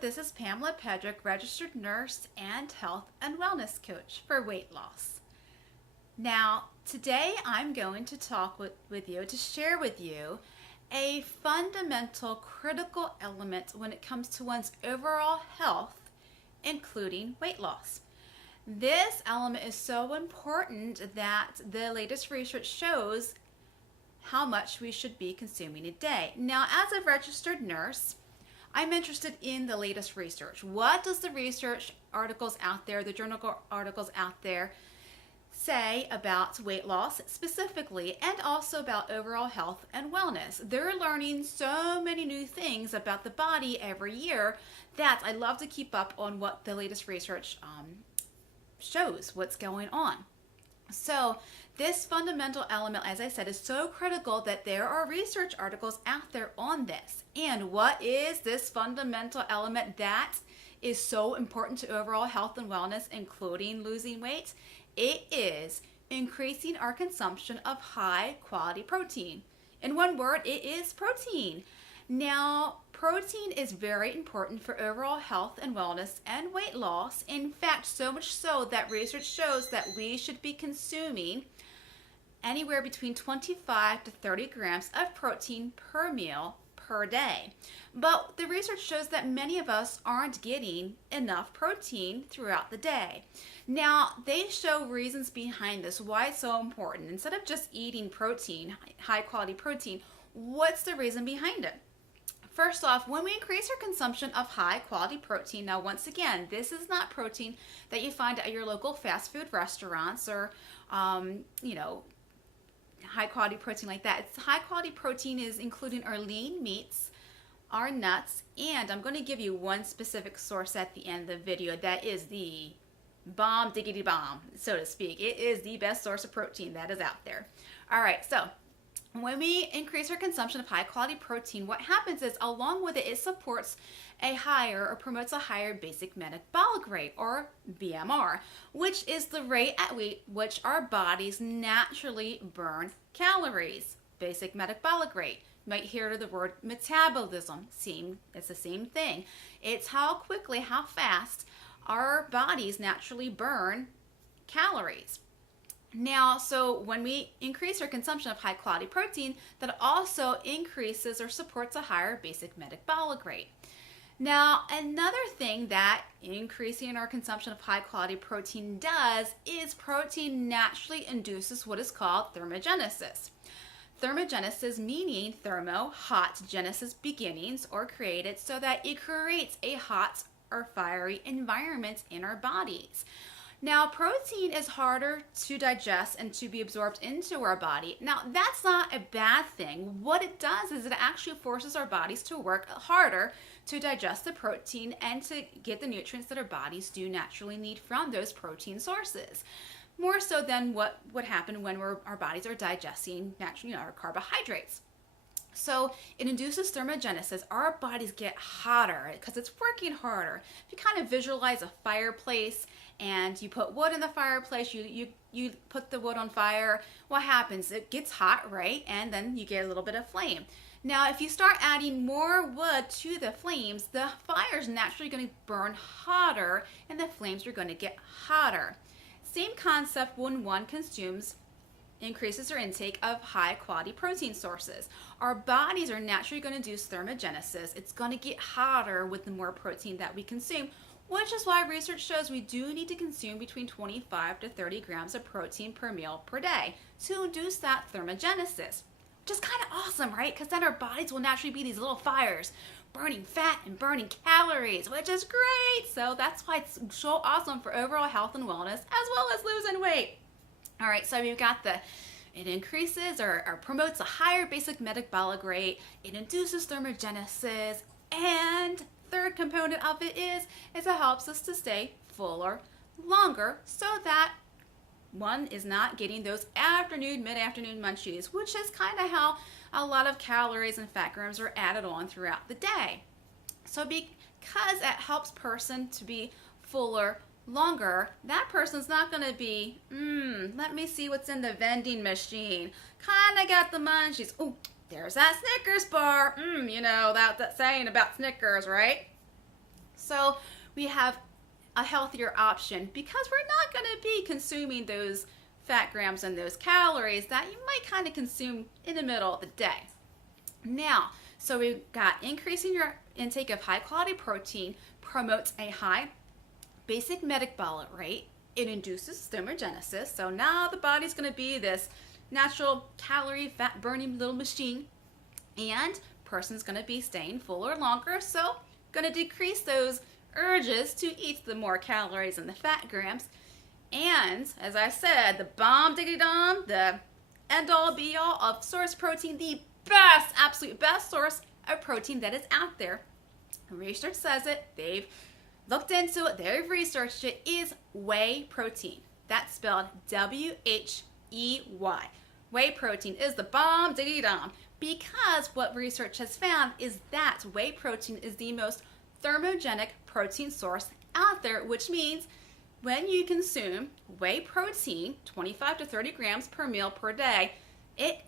this is Pamela Pedrick, registered nurse and health and wellness coach for weight loss. Now, today I'm going to talk with you, to share with you a fundamental critical element when it comes to one's overall health, including weight loss. This element is so important that the latest research shows how much we should be consuming a day. Now, as a registered nurse, I'm interested in the latest research. What does the research articles out there, the journal articles out there, say about weight loss specifically, and also about overall health and wellness? They're learning so many new things about the body every year that I love to keep up on what the latest research shows, what's going on. So this fundamental element, as I said, is so critical that there are research articles out there on this. And what is this fundamental element that is so important to overall health and wellness, including losing weight? It is increasing our consumption of high quality protein. In one word, it is protein. Now, protein is very important for overall health and wellness and weight loss. In fact, so much so that research shows that we should be consuming anywhere between 25 to 30 grams of protein per meal per day. But the research shows that many of us aren't getting enough protein throughout the day. Now, they show reasons behind this, why it's so important. Instead of just eating protein, high quality protein, what's the reason behind it? First off, when we increase our consumption of high quality protein, now once again, this is not protein that you find at your local fast food restaurants or, high quality protein like that. It's high quality protein is including our lean meats, our nuts, and I'm going to give you one specific source at the end of the video that is the bomb diggity bomb, so to speak. It is the best source of protein that is out there. All right, so when we increase our consumption of high quality protein, what happens is along with it, it supports a higher or promotes a higher basic metabolic rate, or BMR, which is the rate at which our bodies naturally burn calories. Basic metabolic rate. You might hear the word metabolism. It's the same thing. It's how quickly, how fast our bodies naturally burn calories. Now, so when we increase our consumption of high quality protein, that also increases or supports a higher basic metabolic rate. Now, another thing that increasing our consumption of high quality protein does is protein naturally induces what is called thermogenesis. Thermogenesis meaning thermo, hot, genesis, beginnings or created, so that it creates a hot or fiery environment in our bodies. Now, protein is harder to digest and to be absorbed into our body. Now, that's not a bad thing. What it does is it actually forces our bodies to work harder to digest the protein and to get the nutrients that our bodies do naturally need from those protein sources. More so than what would happen when our bodies are digesting naturally, our carbohydrates. So it induces thermogenesis. Our bodies get hotter because it's working harder. If you kind of visualize a fireplace and you put wood in the fireplace, you put the wood on fire, what happens? It gets hot, right? And then you get a little bit of flame. Now, if you start adding more wood to the flames, the fire's naturally going to burn hotter and the flames are going to get hotter. Same concept when one increases their intake of high quality protein sources. Our bodies are naturally going to do thermogenesis. It's going to get hotter with the more protein that we consume, which is why research shows we do need to consume between 25 to 30 grams of protein per meal per day to induce that thermogenesis, which is kind of awesome, right? Because then our bodies will naturally be these little fires burning fat and burning calories, which is great. So that's why it's so awesome for overall health and wellness as well as losing weight. All right, so we've got it increases or promotes a higher basic metabolic rate, it induces thermogenesis, and third component of it is it helps us to stay fuller longer so that one is not getting those mid-afternoon munchies, which is kind of how a lot of calories and fat grams are added on throughout the day. So because it helps person to be fuller longer, that person's not going to be, let me see what's in the vending machine. Kind of got the munchies. Oh, there's that Snickers bar. That saying about Snickers, right? So we have a healthier option because we're not going to be consuming those fat grams and those calories that you might kind of consume in the middle of the day. Now, so we've got increasing your intake of high quality protein promotes a high basic metabolic rate. It induces thermogenesis. So now the body's going to be this natural calorie fat burning little machine, and person's going to be staying fuller longer. So going to decrease those urges to eat the more calories and the fat grams. And as I said, the bomb diggity dom, the end all be all of source protein, the best, absolute best source of protein that is out there. Research says it, they've looked into it, they've researched it, is whey protein. That's spelled W-H-E-Y. Whey protein is the bomb diggity dom, because what research has found is that whey protein is the most thermogenic protein source out there, which means when you consume whey protein, 25 to 30 grams per meal per day, it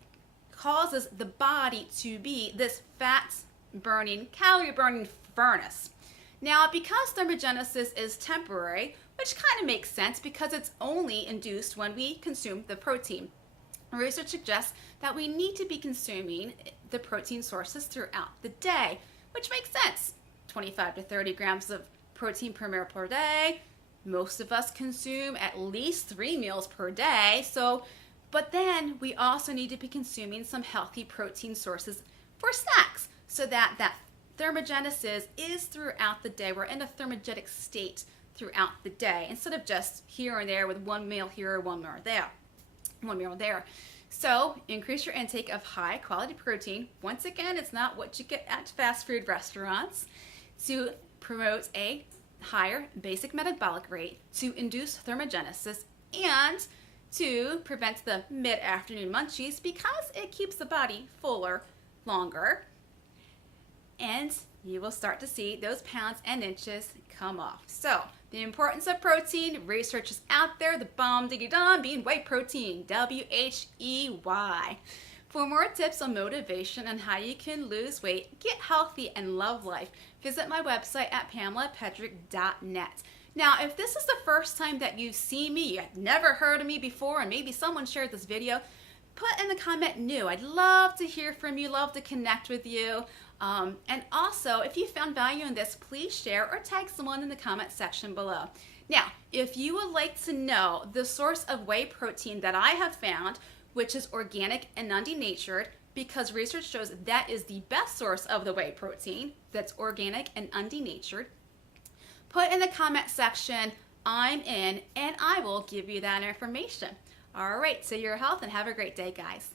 causes the body to be this fat burning, calorie burning furnace. Now, because thermogenesis is temporary, which kind of makes sense because it's only induced when we consume the protein, research suggests that we need to be consuming the protein sources throughout the day, which makes sense. 25 to 30 grams of protein per meal per day. Most of us consume at least 3 meals per day. But then we also need to be consuming some healthy protein sources for snacks so that thermogenesis is throughout the day. We're in a thermogenic state throughout the day instead of just here and there with one meal here, one meal there. So increase your intake of high quality protein. Once again, it's not what you get at fast food restaurants, to promote a higher basic metabolic rate, to induce thermogenesis, and to prevent the mid-afternoon munchies because it keeps the body fuller longer. And you will start to see those pounds and inches come off. So the importance of protein, research is out there, the bomb diggy dom being whey protein, W-H-E-Y. For more tips on motivation and how you can lose weight, get healthy, and love life, visit my website at PamelaPedrick.net. Now, if this is the first time that you've seen me, you've never heard of me before, and maybe someone shared this video, put in the comment new. I'd love to hear from you, love to connect with you. And also, if you found value in this, please share or tag someone in the comment section below. Now, if you would like to know the source of whey protein that I have found, which is organic and undenatured, because research shows that is the best source of the whey protein that's organic and undenatured, put in the comment section, I'm in, and I will give you that information. All right, so your health and have a great day, guys.